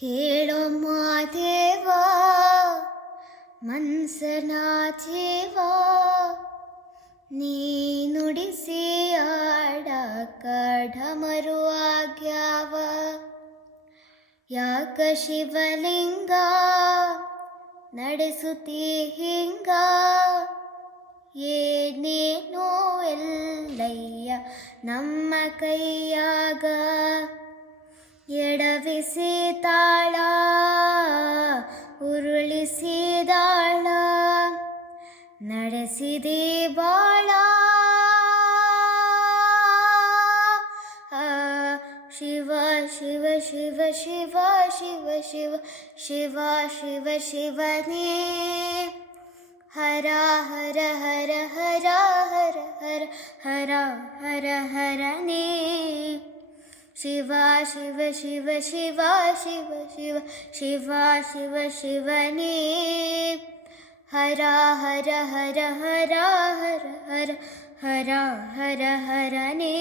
ಕೇಳೋ ಮಾದೇವ ಮನ್ಸನ ಜೀವ, ನೀ ನುಡಿಸಿ ಆಡಾಕ ಢಮರು ಆಗ್ಯಾವ. ಯಾಕ ಶಿವಲಿಂಗ ನಡೆಸುತ್ತಿ ಹಿಂಗ, ಏನೇನೋ ಎಲ್ಲಯ್ಯ ನಮ್ಮ ಕೈಯಾಗ. ಎಡವಿಸಿ ತಾಳ ಉರುಳಿಸಿದಾಳ, ನಡೆಸಿದಿ ಬಾಳ. ಶಿವ ಶಿವ ಶಿವ ಶಿವ ಶಿವ ಶಿವ ಶಿವ ಶಿವ ಶಿವನೇ, ಹರ ಹರ ಹರ ಹರ ಹರ ಹರ ಹರ ಹರ ಹರನೇ. ಶಿವ ಶಿವ ಶಿವ ಶಿವ ಶಿವ ಶಿವ ಶಿವ ಶಿವ ಶಿವನೇ, ಹರ ಹರ ಹರ ಹರ ಹರ ಹರ ಹರ ಹರ ಹರನೇ.